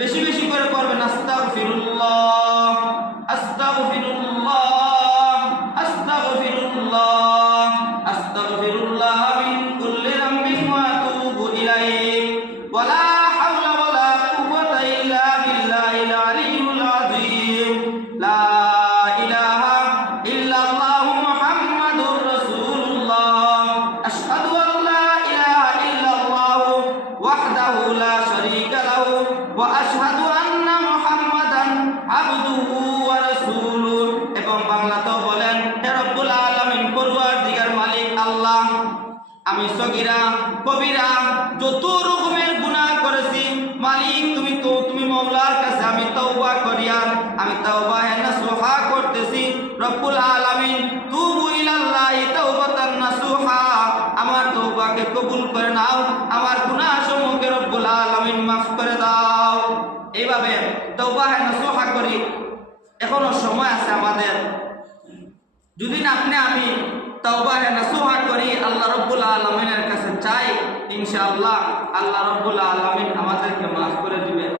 বেশি বেশি করে পড়বেন আস্তাগফিরুল্লাহ আস্তাগফিরুল্লাহ আস্তাগফিরুল্লাহ আস্তাগফিরুল্লাহ মিন কুল্লি যামবিন ওয়া আতুবু ইলাইহি ওয়ালা হাওলা ওয়ালা কুওয়াতা ইল্লা বিল্লাহিল আলিয়্যিল আযীম লা ইলাহা ইল্লাল্লাহু মুহাম্মাদুর রাসূলুল্লাহ আশহাদু আন লা ইলাহা ইল্লাল্লাহু ওয়াহদাহু লা শারীকা লাহু ওয়া আশহাদু আন্না মুহাম্মাদান আবদুহু ওয়া রাসূলুহু। এবং বাংলাতেও বলেন, হে রব্বুল আলামিন, পরওয়ারদিগার মালিক আল্লাহ, আমি সগীরা কবিরা যত রকমের গুনাহ করেছি মালিক, তুমি মওলার কাছে আমি তওবা করি, আর আমি তওবা নাসুহা করতেছি। রব্বুল আলামিন, তুবু ইলাল্লাহি তাওবাতান নাসুহা, আমার তওবাকে কবুল করে নাও, আমার গুনাহ সমূহকে রব্বুল আলামিন মাফ করে দাও। এইভাবে তওবা নাসুহা করি। এখনো সময় আছে আমাদের, যদি না আমি তওবা নাসুহা করি, আল্লাহ রব্বুল আলামিনের কাছে চাই, ইনশাআল্লাহ আল্লাহ রব্বুল আলামিন আমাদেরকে মাফ করে দিবেন।